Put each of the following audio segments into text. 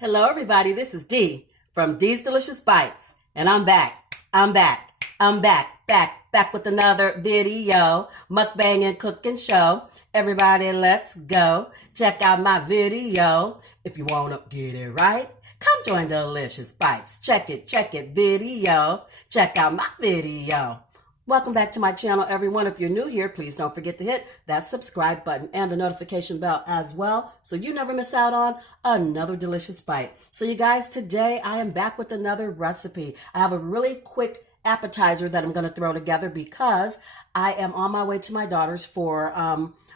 Hello, everybody. This is Dee from Dee's Delicious Bites, and I'm back. Back with another video, mukbang and cooking show. Everybody, let's go. Check out my video. If you want to get it right, come join Delicious Bites. Check it, video. Check out my video. Welcome back to my channel, everyone. If you're new here, please don't forget to hit that subscribe button and the notification bell as well, so you never miss out on another delicious bite. So you guys, today I am back with another recipe. I have a really quick appetizer that I'm going to throw together because I am on my way to my daughter's for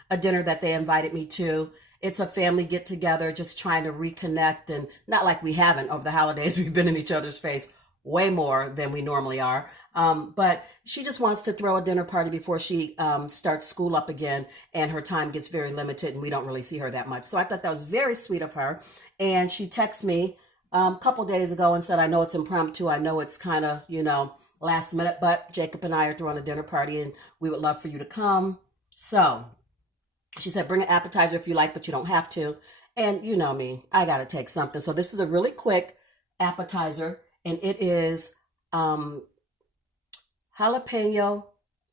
a dinner that they invited me to. It's a family get together, just trying to reconnect, and not like we haven't over the holidays. We've been in each other's face way more than we normally are. But she just wants to throw a dinner party before she starts school up again, and her time gets very limited and we don't really see her that much. So I thought that was very sweet of her. And she texted me a couple days ago and said, I know it's impromptu. I know it's kind of, last minute, but Jacob and I are throwing a dinner party and we would love for you to come. So she said, bring an appetizer if you like, but you don't have to. And you know me, I got to take something. So this is a really quick appetizer, and it is jalapeno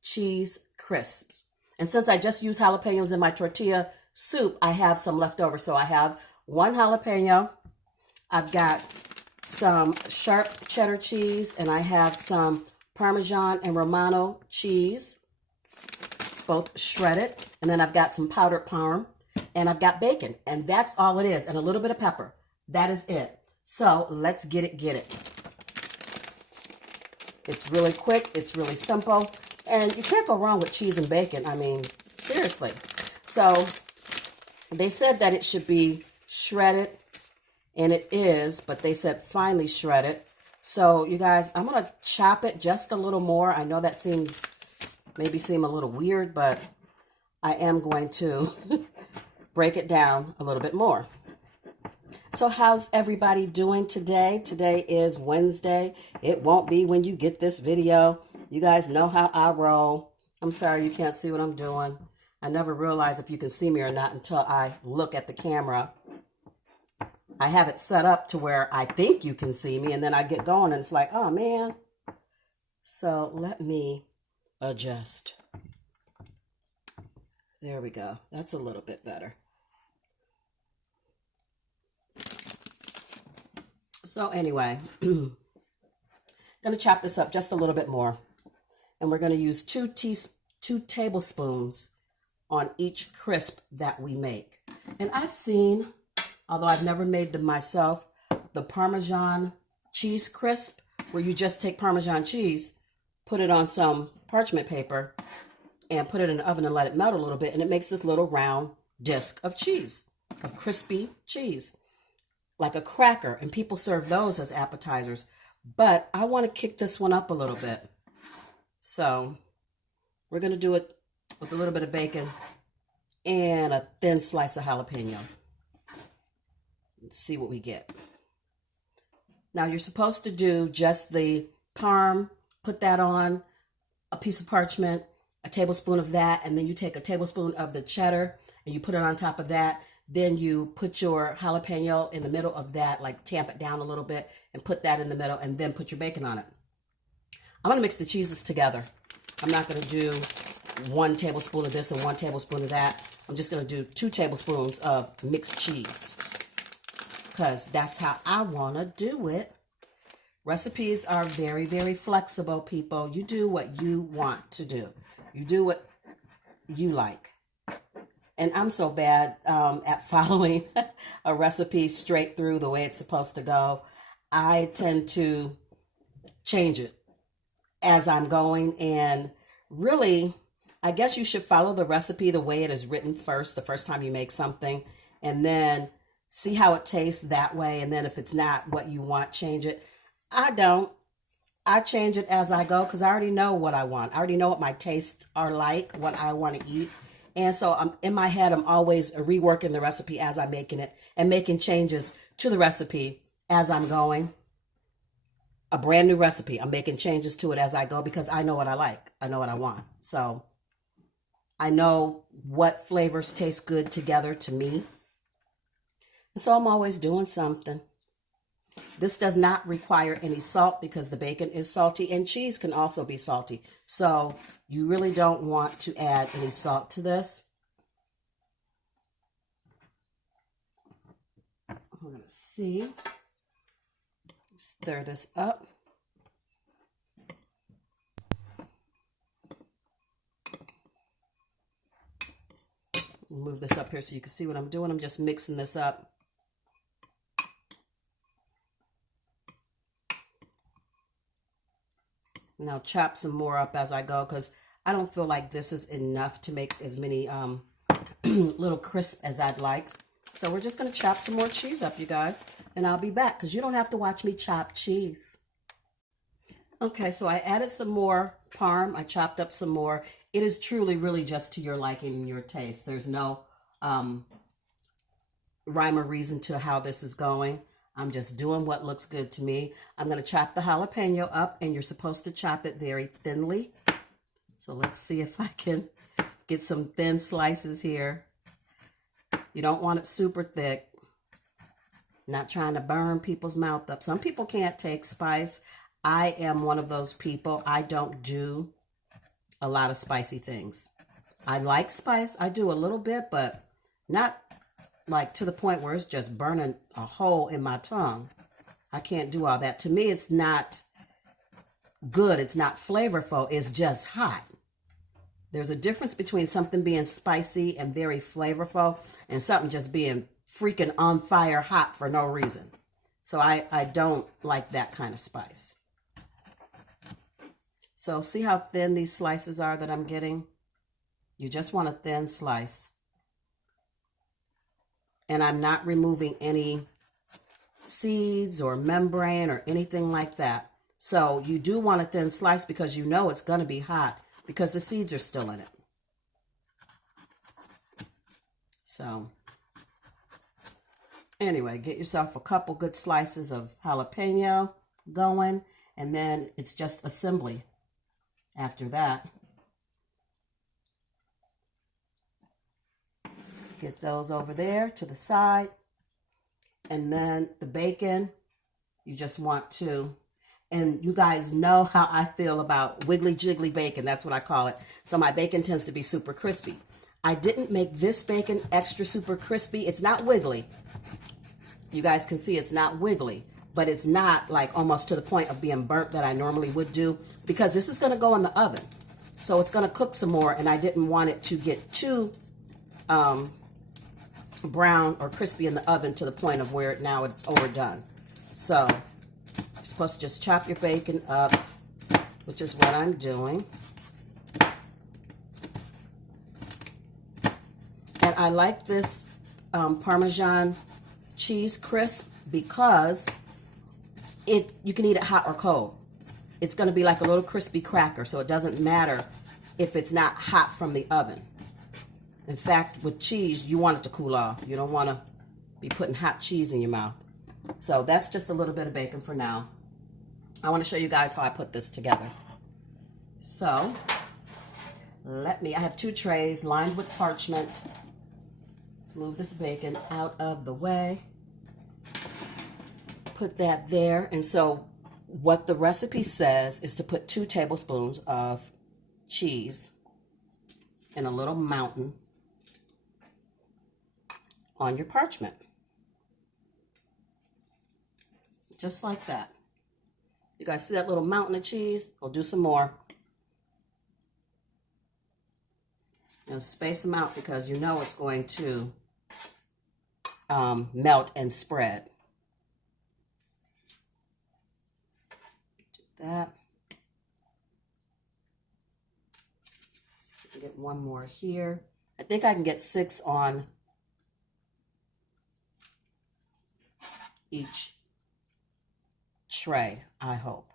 cheese crisps. And since I just used jalapenos in my tortilla soup, I have some left over. So I have one jalapeno, I've got some sharp cheddar cheese, and I have some Parmesan and Romano cheese, both shredded. And then I've got some powdered parm, and I've got bacon, and that's all it is, and a little bit of pepper. That is it. So let's get it. It's really quick, it's really simple, and you can't go wrong with cheese and bacon. I mean, seriously. So they said that it should be shredded, and it is, but they said finely shredded. So you guys, I'm going to chop it just a little more. I know that maybe seem a little weird, but I am going to break it down a little bit more. So how's everybody doing today? Today is Wednesday. It won't be when you get this video. You guys know how I roll. I'm sorry you can't see what I'm doing. I never realize if you can see me or not until I look at the camera. I have it set up to where I think you can see me, and then I get going and it's like, oh man. So let me adjust. There we go. That's a little bit better. So anyway, I'm going to chop this up just a little bit more. And we're going to use two tablespoons on each crisp that we make. And I've seen, although I've never made them myself, the Parmesan cheese crisp, where you just take Parmesan cheese, put it on some parchment paper, and put it in the oven and let it melt a little bit. And it makes this little round disc of cheese, of crispy cheese, like a cracker, and people serve those as appetizers. But I want to kick this one up a little bit. So we're going to do it with a little bit of bacon and a thin slice of jalapeno. Let's see what we get. Now you're supposed to do just the parm, put that on a piece of parchment, a tablespoon of that, and then you take a tablespoon of the cheddar and you put it on top of that. Then you put your jalapeno in the middle of that, like tamp it down a little bit and put that in the middle, and then put your bacon on it. I'm going to mix the cheeses together. I'm not going to do 1 tablespoon of this and 1 tablespoon of that. I'm just going to do 2 tablespoons of mixed cheese because that's how I want to do it. Recipes are very, very flexible, people. You do what you want to do. You do what you like. And I'm so bad at following a recipe straight through the way it's supposed to go. I tend to change it as I'm going. And really, I guess you should follow the recipe the way it is written first, the first time you make something, and then see how it tastes that way. And then if it's not what you want, change it. I don't. I change it as I go because I already know what I want. I already know what my tastes are like, what I want to eat. And so in my head, I'm always reworking the recipe as I'm making it and making changes to the recipe as I'm going. A brand new recipe, I'm making changes to it as I go because I know what I like. I know what I want. So I know what flavors taste good together to me. And so I'm always doing something. This does not require any salt because the bacon is salty, and cheese can also be salty. So you really don't want to add any salt to this. We're going to see. Stir this up. Move this up here so you can see what I'm doing. I'm just mixing this up. Now chop some more up as I go because I don't feel like this is enough to make as many little crisp as I'd like. So we're just going to chop some more cheese up, you guys, and I'll be back because you don't have to watch me chop cheese. Okay, so I added some more parm. I chopped up some more. It is truly, really just to your liking and your taste. There's no rhyme or reason to how this is going. I'm just doing what looks good to me. I'm going to chop the jalapeno up, and you're supposed to chop it very thinly. So let's see if I can get some thin slices here. You don't want it super thick. Not trying to burn people's mouth up. Some people can't take spice. I am one of those people. I don't do a lot of spicy things. I like spice. I do a little bit, but not like to the point where it's just burning a hole in my tongue. I can't do all that. To me, it's not good. It's not flavorful. It's just hot. There's a difference between something being spicy and very flavorful and something just being freaking on fire hot for no reason. So I don't like that kind of spice. So see how thin these slices are that I'm getting? You just want a thin slice. And I'm not removing any seeds or membrane or anything like that. So you do want a thin slice because you know it's going to be hot because the seeds are still in it. So anyway, get yourself a couple good slices of jalapeno going, and then it's just assembly after that. Get those over there to the side. And then the bacon, you just want to, and you guys know how I feel about wiggly jiggly bacon. That's what I call it. So my bacon tends to be super crispy. I didn't make this bacon extra super crispy. It's not wiggly. You guys can see it's not wiggly, but it's not like almost to the point of being burnt that I normally would do because this is going to go in the oven. So it's going to cook some more, and I didn't want it to get too brown or crispy in the oven to the point of where now it's overdone. So you're supposed to just chop your bacon up, which is what I'm doing. And I like this Parmesan cheese crisp because you can eat it hot or cold. It's going to be like a little crispy cracker, so it doesn't matter if it's not hot from the oven. In fact, with cheese, you want it to cool off. You don't want to be putting hot cheese in your mouth. So that's just a little bit of bacon for now. I want to show you guys how I put this together. So I have 2 trays lined with parchment. Let's move this bacon out of the way. Put that there. And so what the recipe says is to put 2 tablespoons of cheese in a little mountain on your parchment. Just like that. You guys see that little mountain of cheese? We'll do some more. And space them out because you know it's going to melt and spread. Do that. See if we can get one more here. I think I can get 6 on each tray, I hope.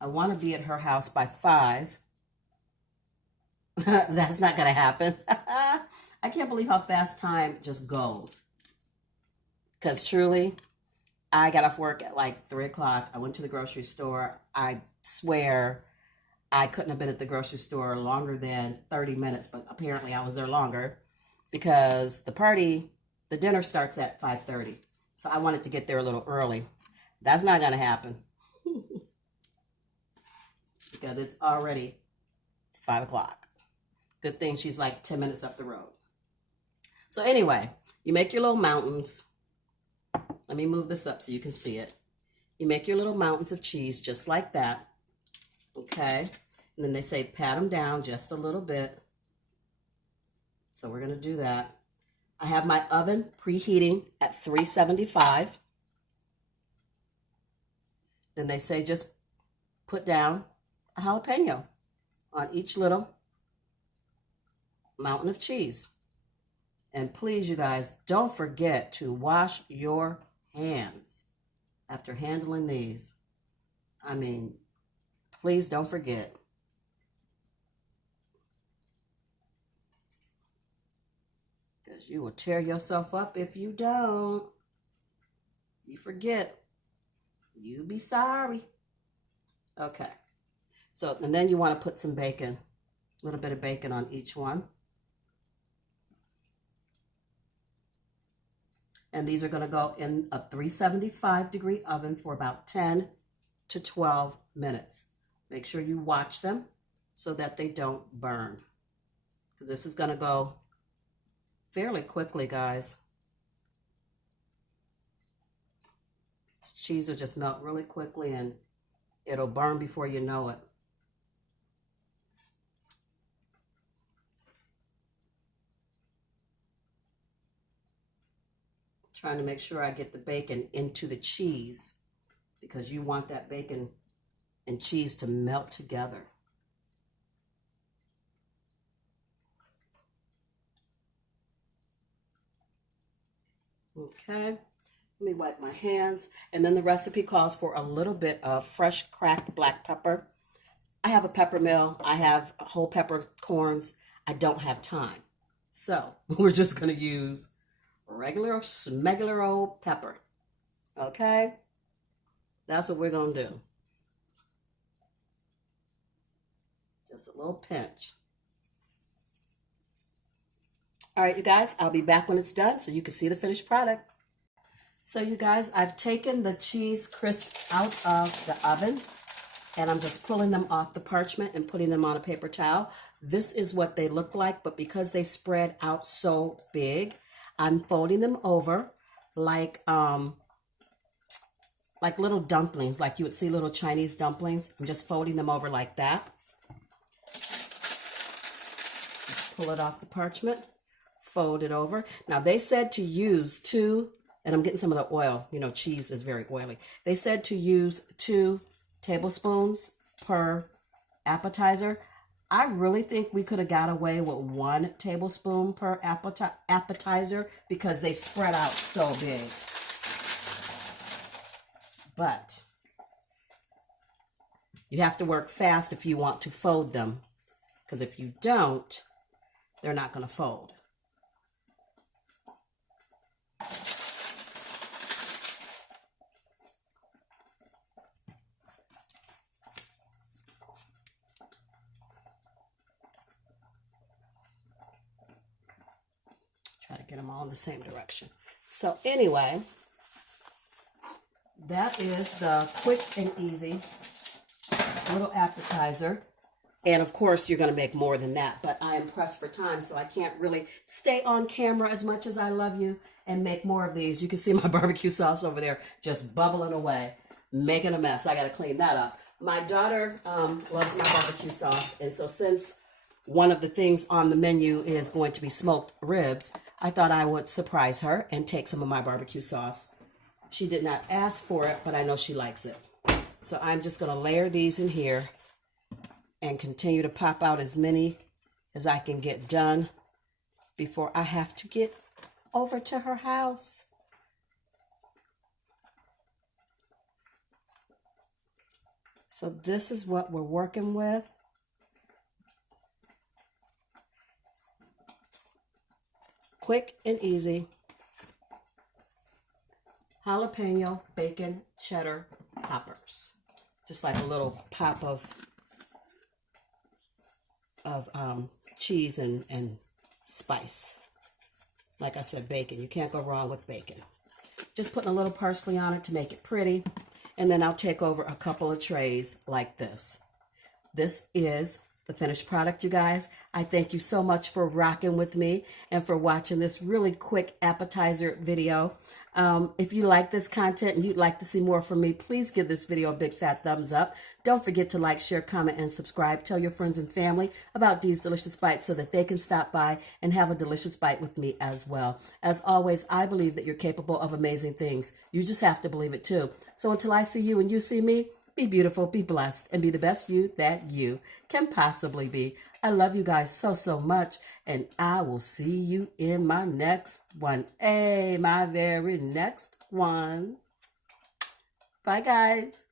I want to be at her house by 5. That's not going to happen. I can't believe how fast time just goes. Because truly, I got off work at like 3 o'clock. I went to the grocery store. I swear I couldn't have been at the grocery store longer than 30 minutes, but apparently I was there longer because the dinner starts at 5:30. So I wanted to get there a little early. That's not going to happen because it's already 5 o'clock. Good thing she's like 10 minutes up the road. So anyway, you make your little mountains. Let me move this up so you can see it. You make your little mountains of cheese just like that. Okay. And then they say pat them down just a little bit. So we're going to do that. I have my oven preheating at 375. Then they say just put down a jalapeno on each little mountain of cheese. And please, you guys, don't forget to wash your hands after handling these. I mean, please don't forget. Because you will tear yourself up if you don't. You forget. You be sorry. Okay. So, and then you want to put some bacon, a little bit of bacon on each one. And these are going to go in a 375-degree oven for about 10 to 12 minutes. Make sure you watch them so that they don't burn. Because this is going to go fairly quickly, guys. This cheese will just melt really quickly and it'll burn before you know it. Trying to make sure I get the bacon into the cheese because you want that bacon and cheese to melt together. Okay, let me wipe my hands. And then the recipe calls for a little bit of fresh cracked black pepper. I have a pepper mill. I have whole peppercorns. I don't have time. So we're just going to use regular smegular old pepper. Okay? That's what we're going to do. Just a little pinch. All right, you guys, I'll be back when it's done so you can see the finished product. So you guys, I've taken the cheese crisps out of the oven and I'm just pulling them off the parchment and putting them on a paper towel. This is what they look like, but because they spread out so big, I'm folding them over like little dumplings, like you would see little Chinese dumplings. I'm just folding them over like that. Just pull it off the parchment, fold it over. Now they said to use 2, and I'm getting some of the oil. You know, cheese is very oily. They said to use 2 tablespoons per appetizer. I really think we could have got away with 1 tablespoon per appetizer because they spread out so big. But you have to work fast if you want to fold them, because if you don't, they're not going to fold. Try to get them all in the same direction. So anyway, that is the quick and easy little appetizer. And of course, you're going to make more than that, but I am pressed for time, so I can't really stay on camera as much as I love you and make more of these. You can see my barbecue sauce over there just bubbling away, making a mess. I got to clean that up. My daughter loves my barbecue sauce, and so since one of the things on the menu is going to be smoked ribs, I thought I would surprise her and take some of my barbecue sauce. She did not ask for it, but I know she likes it. So I'm just going to layer these in here and continue to pop out as many as I can get done before I have to get over to her house. So this is what we're working with. Quick and easy. Jalapeno, bacon, cheddar poppers. Just like a little pop of cheese and spice. Like I said, bacon. You can't go wrong with bacon. Just putting a little parsley on it to make it pretty. And then I'll take over a couple of trays like this. This is the finished product, you guys. I thank you so much for rocking with me and for watching this really quick appetizer video. If you like this content and you'd like to see more from me, please give this video a big fat thumbs up. Don't forget to like, share, comment, and subscribe. Tell your friends and family about Dee's Delicious Bites so that they can stop by and have a delicious bite with me as well. As always, I believe that you're capable of amazing things. You just have to believe it too. So until I see you and you see me, be beautiful, be blessed, and be the best you that you can possibly be. I love you guys so, so much, and I will see you in my next one. My very next one. Bye, guys.